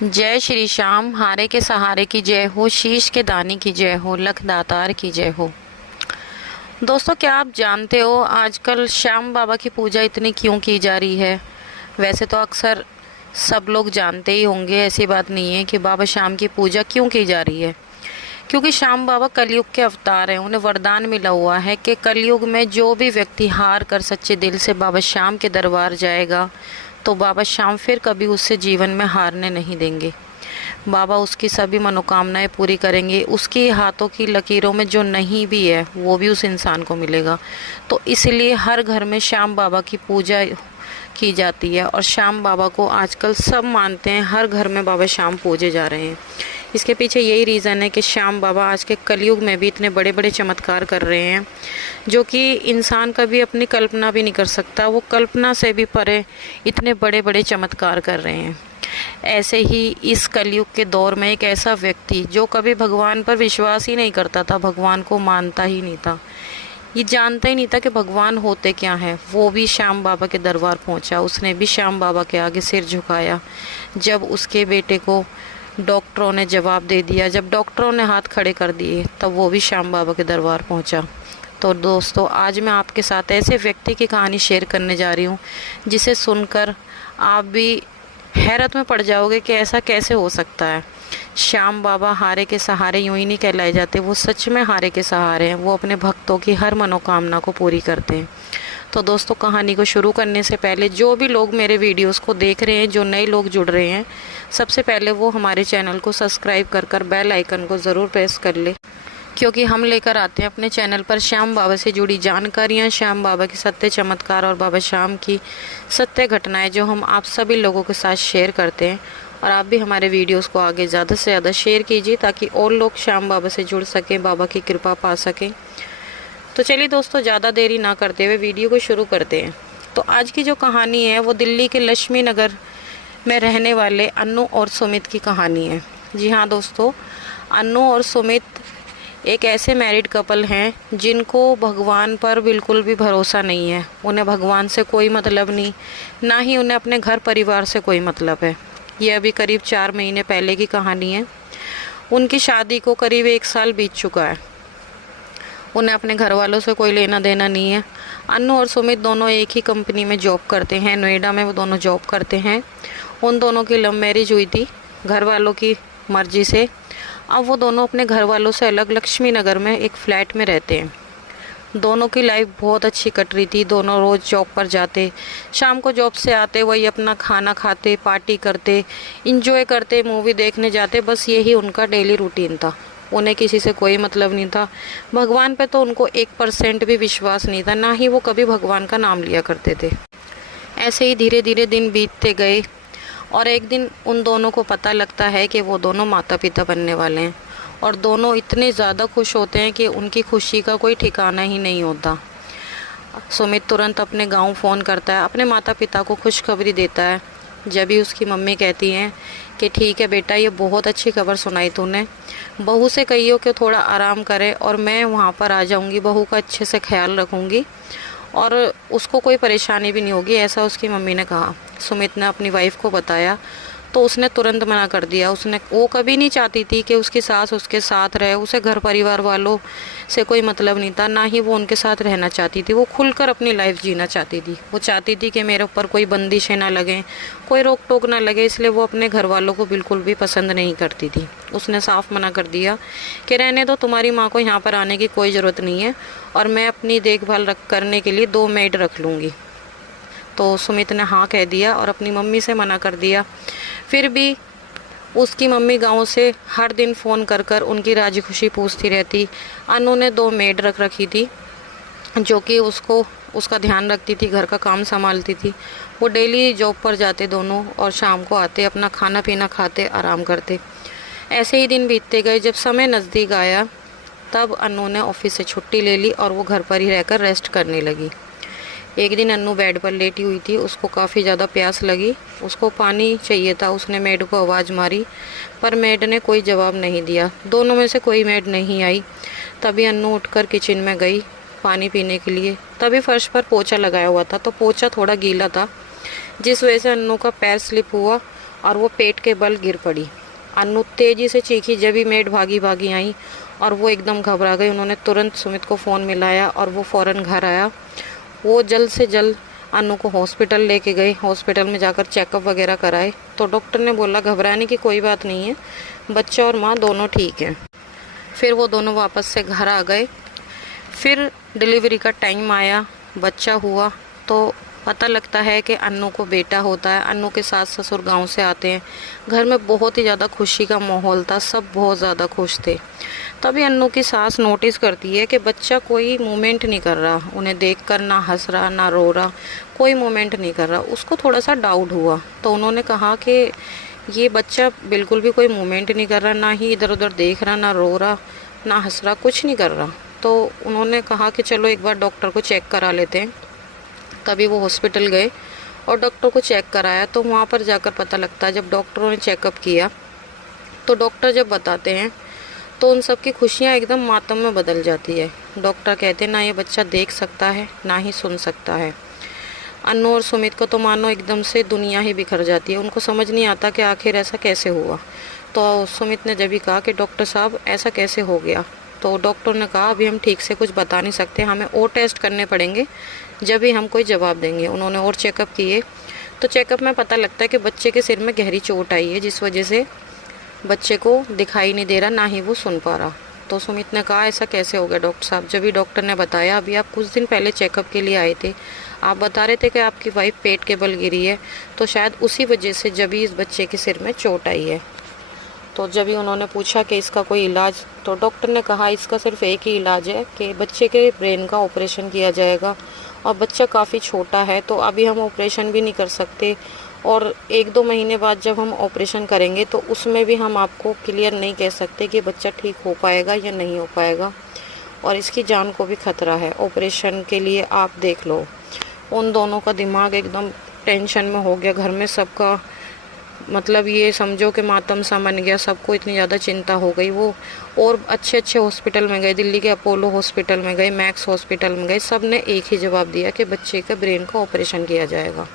जय श्री श्याम, हारे के सहारे की जय हो, शीश के दानी की जय हो, लख दातार की जय हो। दोस्तों, क्या आप जानते हो आजकल श्याम बाबा की पूजा इतनी क्यों की जा रही है? वैसे तो अक्सर सब लोग जानते ही होंगे, ऐसी बात नहीं है कि बाबा श्याम की पूजा क्यों की जा रही है। क्योंकि श्याम बाबा कलयुग के अवतार हैं। उन्हें वरदान मिला हुआ है कि कलयुग में जो भी व्यक्ति हार कर सच्चे दिल से बाबा श्याम के दरबार जाएगा तो बाबा श्याम फिर कभी उससे जीवन में हारने नहीं देंगे। बाबा उसकी सभी मनोकामनाएं पूरी करेंगे। उसकी हाथों की लकीरों में जो नहीं भी है वो भी उस इंसान को मिलेगा। तो इसलिए हर घर में श्याम बाबा की पूजा की जाती है और श्याम बाबा को आजकल सब मानते हैं। हर घर में बाबा श्याम पूजे जा रहे हैं। इसके पीछे यही रीज़न है कि श्याम बाबा आज के कलयुग में भी इतने बड़े बड़े चमत्कार कर रहे हैं जो कि इंसान कभी अपनी कल्पना भी नहीं कर सकता। वो कल्पना से भी परे इतने बड़े बड़े चमत्कार कर रहे हैं। ऐसे ही इस कलयुग के दौर में एक ऐसा व्यक्ति जो कभी भगवान पर विश्वास ही नहीं करता था, भगवान को मानता ही नहीं था, ये जानता ही नहीं था कि भगवान होते क्या हैं, वो भी श्याम बाबा के दरबार पहुंचा। उसने भी श्याम बाबा के आगे सिर झुकाया। जब उसके बेटे को डॉक्टरों ने जवाब दे दिया, जब डॉक्टरों ने हाथ खड़े कर दिए, तब वो भी श्याम बाबा के दरबार पहुंचा। तो दोस्तों, आज मैं आपके साथ ऐसे व्यक्ति की कहानी शेयर करने जा रही हूँ जिसे सुनकर आप भी हैरत में पड़ जाओगे कि ऐसा कैसे हो सकता है। श्याम बाबा हारे के सहारे यूं ही नहीं कहलाए जाते, वो सच में हारे के सहारे हैं। वो अपने भक्तों की हर मनोकामना को पूरी करते हैं। तो दोस्तों, कहानी को शुरू करने से पहले जो भी लोग मेरे वीडियोस को देख रहे हैं, जो नए लोग जुड़ रहे हैं, सबसे पहले वो हमारे चैनल को सब्सक्राइब कर बेल आइकन को ज़रूर प्रेस कर ले, क्योंकि हम लेकर आते हैं अपने चैनल पर श्याम बाबा से जुड़ी जानकारियाँ, श्याम बाबा के सत्य चमत्कार और बाबा श्याम की सत्य घटनाएं जो हम आप सभी लोगों के साथ शेयर करते हैं। और आप भी हमारे वीडियोस को आगे ज़्यादा से ज़्यादा शेयर कीजिए ताकि और लोग श्याम बाबा से जुड़ सकें, बाबा की कृपा पा सकें। तो चलिए दोस्तों, ज़्यादा देरी ना करते हुए वीडियो को शुरू करते हैं। तो आज की जो कहानी है वो दिल्ली के लक्ष्मी नगर में रहने वाले अन्नू और सुमित की कहानी है। जी हाँ दोस्तों, अन्नू और सुमित एक ऐसे मैरिड कपल हैं जिनको भगवान पर बिल्कुल भी भरोसा नहीं है। उन्हें भगवान से कोई मतलब नहीं, ना ही उन्हें अपने घर परिवार से कोई मतलब है। ये अभी करीब 4 महीने पहले की कहानी है। उनकी शादी को करीब 1 साल बीत चुका है। उन्हें अपने घर वालों से कोई लेना देना नहीं है। अन्नू और सुमित दोनों एक ही कंपनी में जॉब करते हैं, नोएडा में वो दोनों जॉब करते हैं। उन दोनों की लव मैरिज हुई थी घर वालों की मर्जी से। अब वो दोनों अपने घर वालों से अलग लक्ष्मी नगर में एक फ्लैट में रहते हैं। दोनों की लाइफ बहुत अच्छी कट रही थी। दोनों रोज़ जॉब पर जाते, शाम को जॉब से आते वही अपना खाना खाते, पार्टी करते, इंजॉय करते, मूवी देखने जाते। बस यही उनका डेली रूटीन था। उन्हें किसी से कोई मतलब नहीं था। भगवान पे तो उनको 1% भी विश्वास नहीं था, ना ही वो कभी भगवान का नाम लिया करते थे। ऐसे ही धीरे धीरे दिन बीतते गए और एक दिन उन दोनों को पता लगता है कि वो दोनों माता पिता बनने वाले हैं। और दोनों इतने ज़्यादा खुश होते हैं कि उनकी खुशी का कोई ठिकाना ही नहीं होता। सुमित तुरंत अपने गांव फ़ोन करता है, अपने माता पिता को खुशखबरी देता है। जब भी उसकी मम्मी कहती हैं कि ठीक है बेटा, ये बहुत अच्छी खबर सुनाई तूने, बहू से कहियो कि थोड़ा आराम करे और मैं वहाँ पर आ जाऊँगी, बहू का अच्छे से ख्याल रखूँगी और उसको कोई परेशानी भी नहीं होगी, ऐसा उसकी मम्मी ने कहा। सुमित ने अपनी वाइफ को बताया तो उसने तुरंत मना कर दिया। वो कभी नहीं चाहती थी कि उसकी सास उसके साथ रहे। उसे घर परिवार वालों से कोई मतलब नहीं था, ना ही वो उनके साथ रहना चाहती थी। वो खुलकर अपनी लाइफ जीना चाहती थी। वो चाहती थी कि मेरे ऊपर कोई बंदिशें ना लगें, कोई रोक टोक ना लगे, इसलिए वो अपने घर वालों को बिल्कुल भी पसंद नहीं करती थी। उसने साफ मना कर दिया कि रहने दो, तुम्हारी माँ को यहाँ पर आने की कोई ज़रूरत नहीं है और मैं अपनी देखभाल करने के लिए 2 मेड रख लूँगी। तो सुमित ने हाँ कह दिया और अपनी मम्मी से मना कर दिया। फिर भी उसकी मम्मी गांव से हर दिन फ़ोन कर कर उनकी राजी खुशी पूछती रहती। अनु ने 2 मेड रख रखी थी जो कि उसका ध्यान रखती थी, घर का काम संभालती थी। वो डेली जॉब पर जाते दोनों और शाम को आते, अपना खाना पीना खाते, आराम करते। ऐसे ही दिन बीतते गए। जब समय नज़दीक आया तब अनु ने ऑफिस से छुट्टी ले ली और वो घर पर ही रहकर रेस्ट करने लगी। एक दिन अन्नू बेड पर लेटी हुई थी। उसको काफ़ी ज़्यादा प्यास लगी, उसको पानी चाहिए था। उसने मेड को आवाज़ मारी पर मेड ने कोई जवाब नहीं दिया। दोनों में से कोई मेड नहीं आई। तभी अन्नू उठकर किचन में गई पानी पीने के लिए। तभी फर्श पर पोछा लगाया हुआ था तो पोछा थोड़ा गीला था, जिस वजह से अन्नू का पैर स्लिप हुआ और वो पेट के बल गिर पड़ी। अन्नू तेज़ी से चीखी, जब ही मेड भागी भागी आई और वो एकदम घबरा गई। उन्होंने तुरंत सुमित को फ़ोन मिलाया और वो फ़ौरन घर आया। वो जल्द से जल्द अन्नू को हॉस्पिटल लेके गए। हॉस्पिटल में जाकर चेकअप वगैरह कराए तो डॉक्टर ने बोला घबराने की कोई बात नहीं है, बच्चा और माँ दोनों ठीक हैं। फिर वो दोनों वापस से घर आ गए। फिर डिलीवरी का टाइम आया, बच्चा हुआ तो पता लगता है कि अन्नू को बेटा होता है। अन्नू के सास ससुर गांव से आते हैं। घर में बहुत ही ज़्यादा खुशी का माहौल था, सब बहुत ज़्यादा खुश थे। तभी अन्नू की सास नोटिस करती है कि बच्चा कोई मूवमेंट नहीं कर रहा, उन्हें देखकर ना हंस रहा ना रो रहा, कोई मूवमेंट नहीं कर रहा। उसको थोड़ा सा डाउट हुआ तो उन्होंने कहा कि ये बच्चा बिल्कुल भी कोई मूवमेंट नहीं कर रहा, ना ही इधर उधर देख रहा, ना रो रहा ना हंस रहा, कुछ नहीं कर रहा। तो उन्होंने कहा कि चलो एक बार डॉक्टर को चेक करा लेते हैं। तभी वो हॉस्पिटल गए और डॉक्टर को चेक कराया। तो वहाँ पर जाकर पता लगता है, जब डॉक्टरों ने चेकअप किया तो डॉक्टर जब बताते हैं तो उन सब की खुशियाँ एकदम मातम में बदल जाती है। डॉक्टर कहते हैं ना ये बच्चा देख सकता है ना ही सुन सकता है। अन्नू और सुमित को तो मानो एकदम से दुनिया ही बिखर जाती है, उनको समझ नहीं आता कि आखिर ऐसा कैसे हुआ। तो सुमित ने जब भी कहा कि डॉक्टर साहब ऐसा कैसे हो गया, तो डॉक्टर ने कहा अभी हम ठीक से कुछ बता नहीं सकते, हमें और टेस्ट करने पड़ेंगे, जब भी हम कोई जवाब देंगे। उन्होंने और चेकअप किए तो चेकअप में पता लगता है कि बच्चे के सिर में गहरी चोट आई है, जिस वजह से बच्चे को दिखाई नहीं दे रहा, ना ही वो सुन पा रहा। तो सुमित ने कहा ऐसा कैसे हो गया डॉक्टर साहब। जब भी डॉक्टर ने बताया अभी आप कुछ दिन पहले चेकअप के लिए आए थे, आप बता रहे थे कि आपकी वाइफ पेट के बल गिरी है, तो शायद उसी वजह से जब भी इस बच्चे के सिर में चोट आई है। तो जब भी उन्होंने पूछा कि इसका कोई इलाज, तो डॉक्टर ने कहा इसका सिर्फ एक ही इलाज है कि बच्चे के ब्रेन का ऑपरेशन किया जाएगा, और बच्चा काफ़ी छोटा है तो अभी हम ऑपरेशन भी नहीं कर सकते, और 1-2 महीने बाद जब हम ऑपरेशन करेंगे तो उसमें भी हम आपको क्लियर नहीं कह सकते कि बच्चा ठीक हो पाएगा या नहीं हो पाएगा, और इसकी जान को भी खतरा है। ऑपरेशन के लिए आप देख लो। उन दोनों का दिमाग एकदम टेंशन में हो गया। घर में सबका मतलब ये समझो कि मातम सा मन गया, सबको इतनी ज़्यादा चिंता हो गई। वो और अच्छे अच्छे हॉस्पिटल में गए, दिल्ली के अपोलो हॉस्पिटल में गए, मैक्स हॉस्पिटल में गए, सब ने एक ही जवाब दिया कि बच्चे के ब्रेन का ऑपरेशन किया जाएगा।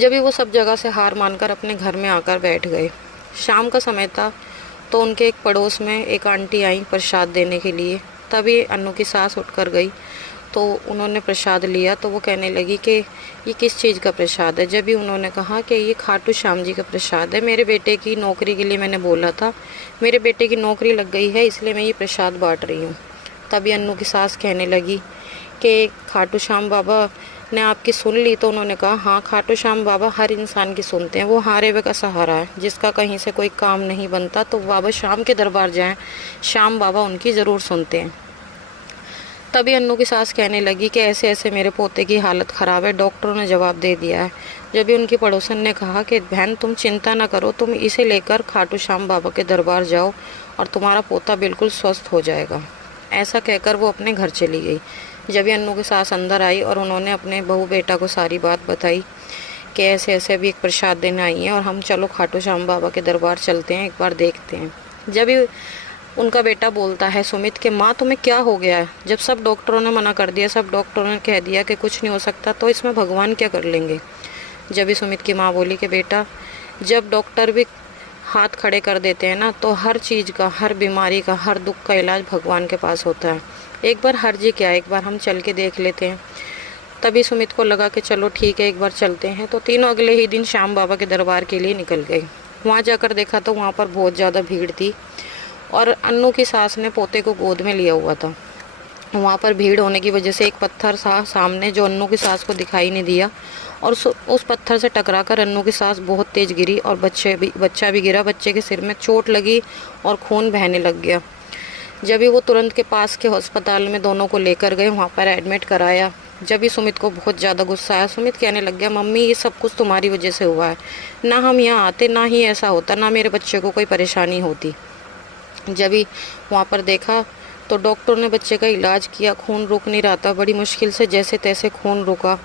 जब भी वो सब जगह से हार मानकर अपने घर में आकर बैठ गए, शाम का समय था, तो उनके एक पड़ोस में एक आंटी आई प्रसाद देने के लिए। तभी अन्नू की सास उठकर गई तो उन्होंने प्रसाद लिया, तो वो कहने लगी कि ये किस चीज़ का प्रसाद है। जब भी उन्होंने कहा कि ये खाटू श्याम जी का प्रसाद है, मेरे बेटे की नौकरी के लिए मैंने बोला था, मेरे बेटे की नौकरी लग गई है, इसलिए मैं ये प्रसाद बांट रही हूँ। तभी अन्नू की सास कहने लगी कि खाटू श्याम बाबा ने आपकी सुन ली। तो उन्होंने कहा हाँ, खाटू श्याम बाबा हर इंसान की सुनते हैं, वो हारे हुए का सहारा है, जिसका कहीं से कोई काम नहीं बनता तो बाबा श्याम के दरबार जाएं, श्याम बाबा उनकी ज़रूर सुनते हैं। तभी अन्नू की सास कहने लगी कि ऐसे ऐसे मेरे पोते की हालत ख़राब है, डॉक्टरों ने जवाब दे दिया है। जब भी उनकी पड़ोसन ने कहा कि बहन तुम चिंता ना करो, तुम इसे लेकर खाटू श्याम बाबा के दरबार जाओ और तुम्हारा पोता बिल्कुल स्वस्थ हो जाएगा। ऐसा कहकर वो अपने घर चली गई। जब भी अन्नू की सास अंदर आई और उन्होंने अपने बहू बेटा को सारी बात बताई कि ऐसे ऐसे अभी एक प्रसाद देने आई हैं और हम चलो खाटू श्याम बाबा के दरबार चलते हैं, एक बार देखते हैं। जब भी उनका बेटा बोलता है सुमित के माँ तुम्हें क्या हो गया है, जब सब डॉक्टरों ने मना कर दिया, सब डॉक्टरों ने कह दिया कि कुछ नहीं हो सकता, तो इसमें भगवान क्या कर लेंगे। जब भी सुमित की माँ बोली कि बेटा जब डॉक्टर भी हाथ खड़े कर देते हैं ना, तो हर चीज़ का, हर बीमारी का, हर दुख का इलाज भगवान के पास होता है, एक बार हर्जी क्या, एक बार हम चल के देख लेते हैं। तभी सुमित को लगा कि चलो ठीक है एक बार चलते हैं। तो तीनों अगले ही दिन श्याम बाबा के दरबार के लिए निकल गए। वहाँ जाकर देखा तो वहाँ पर बहुत ज़्यादा भीड़ थी और अन्नू की सास ने पोते को गोद में लिया हुआ था। वहाँ पर भीड़ होने की वजह से एक पत्थर था सामने जो अन्नू की सास को दिखाई नहीं दिया, और उस पत्थर से टकराकर अन्नू की सास बहुत तेज़ गिरी और बच्चा भी गिरा। बच्चे के सिर में चोट लगी और खून बहने लग गया। जब भी वो तुरंत के पास के अस्पताल में दोनों को लेकर गए, वहाँ पर एडमिट कराया। जब भी सुमित को बहुत ज़्यादा गुस्सा आया, सुमित कहने लग गया मम्मी ये सब कुछ तुम्हारी वजह से हुआ है, ना हम यहाँ आते ना ही ऐसा होता, ना मेरे बच्चे को कोई परेशानी होती। जब भी वहाँ पर देखा तो डॉक्टर ने बच्चे का इलाज किया, खून रुक नहीं रहा था, बड़ी मुश्किल से जैसे तैसे खून रुका।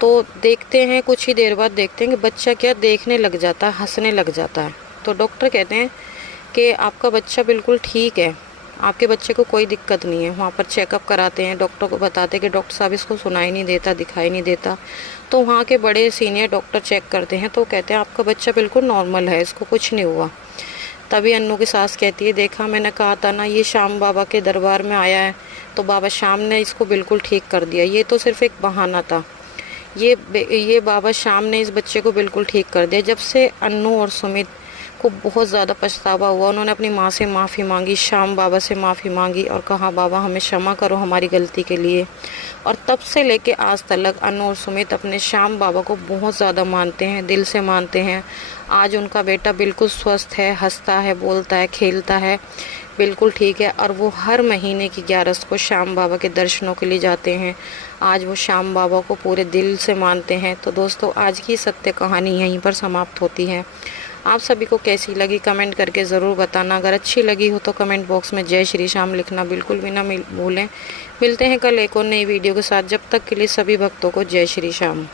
तो देखते हैं कुछ ही देर बाद देखते हैं कि बच्चा क्या देखने लग जाता है, हंसने लग जाता है। तो डॉक्टर कहते हैं कि आपका बच्चा बिल्कुल ठीक है, आपके बच्चे को कोई दिक्कत नहीं है। वहाँ पर चेकअप कराते हैं, डॉक्टर को बताते हैं कि डॉक्टर साहब इसको सुनाई नहीं देता, दिखाई नहीं देता। तो वहाँ के बड़े सीनियर डॉक्टर चेक करते हैं तो कहते हैं आपका बच्चा बिल्कुल नॉर्मल है, इसको कुछ नहीं हुआ। तभी अन्नू की सास कहती है, देखा मैंने कहा था ना, ये श्याम बाबा के दरबार में आया है तो बाबा श्याम ने इसको बिल्कुल ठीक कर दिया, ये तो सिर्फ एक बहाना था। ये बाबा श्याम ने इस बच्चे को बिल्कुल ठीक कर दिया। जब से अन्नू और सुमित को बहुत ज़्यादा पछतावा हुआ, उन्होंने अपनी माँ से माफ़ी मांगी, श्याम बाबा से माफ़ी मांगी और कहा बाबा हमें क्षमा करो हमारी गलती के लिए। और तब से लेके आज तक अन्नू और सुमित अपने श्याम बाबा को बहुत ज़्यादा मानते हैं, दिल से मानते हैं। आज उनका बेटा बिल्कुल स्वस्थ है, हंसता है, बोलता है, खेलता है, बिल्कुल ठीक है। और वो हर महीने की 11 को श्याम बाबा के दर्शनों के लिए जाते हैं। आज वो श्याम बाबा को पूरे दिल से मानते हैं। तो दोस्तों, आज की सत्य कहानी यहीं पर समाप्त होती है। आप सभी को कैसी लगी कमेंट करके ज़रूर बताना। अगर अच्छी लगी हो तो कमेंट बॉक्स में जय श्री श्याम लिखना बिल्कुल भी ना भूलें। मिलते हैं कल एक और नई वीडियो के साथ। जब तक के लिए सभी भक्तों को जय श्री श्याम।